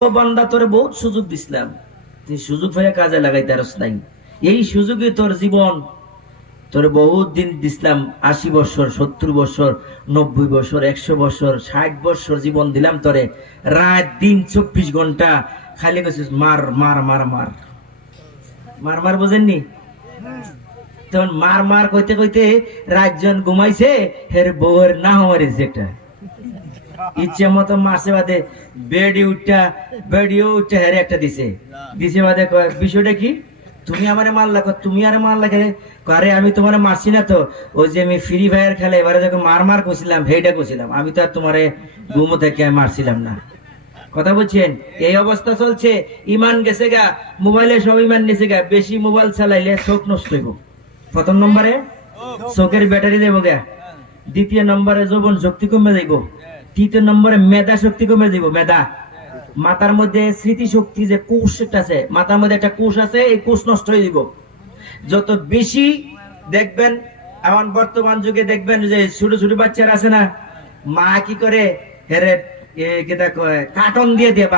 বান্দা তোরে বহুত সুযোগ দিছিলাম, তুই সুযোগ হয়ে কাজে লাগাইতে পারস নাই। এই সুযোগে তোর জীবন তোরে বহুত দিন দিছিলাম, 80 বছর, 70 বছর, 90 বছর, 100 বছর, 60 বছর জীবন দিলাম তোরে। রাত দিন 24 ঘন্টা খালি কইছিস মার মার মার মার মার মার, বোঝেননি? তখন মার মার কইতে কইতে রাতজন ঘুমাইছে, হের বউয়ের না হমারিছে একটা ইচ্ছে মতো মাসে বাদে বেডিও উঠটা হেরে একটা দিছে দিছে বাদে বিষয়টা কি, তুমি আমারে মারলা? তুমি আরে মারলা কে? আরে আমি তোমার মারছি না তো, ওই যে আমি ফ্রি ফায়ার খেলে এবারে যখন মার মার করছিলাম সেইটা করছিলাম, আমি তো আর তোমারে ঘুমো থেকে মারছিলাম না। কথা বলছেন? এই অবস্থা চলছে, ইমান গেছে গা, মোবাইলে সব ইমান গেছে গা। বেশি মোবাইল চালাইলে চোখ নষ্ট হইব। প্রথম নম্বরে চোখের ব্যাটারি দেবো গা, দ্বিতীয় নম্বরে যৌবন শক্তি কমে যাইব, তৃতীয় নম্বরে মেধা শক্তি কমে যাইব। মেধা, মাথার মধ্যে স্মৃতি শক্তি যে কোষ আছে, মাথার মধ্যে একটা কোষ আছে, এই কোষ নষ্ট হয়ে যাব। যত বেশি দেখবেন, এখন বর্তমান যুগে দেখবেন যে ছোট ছোট বাচ্চারা আছে না, মা কি করে হেরে কার্টন দিয়ে দিয়ে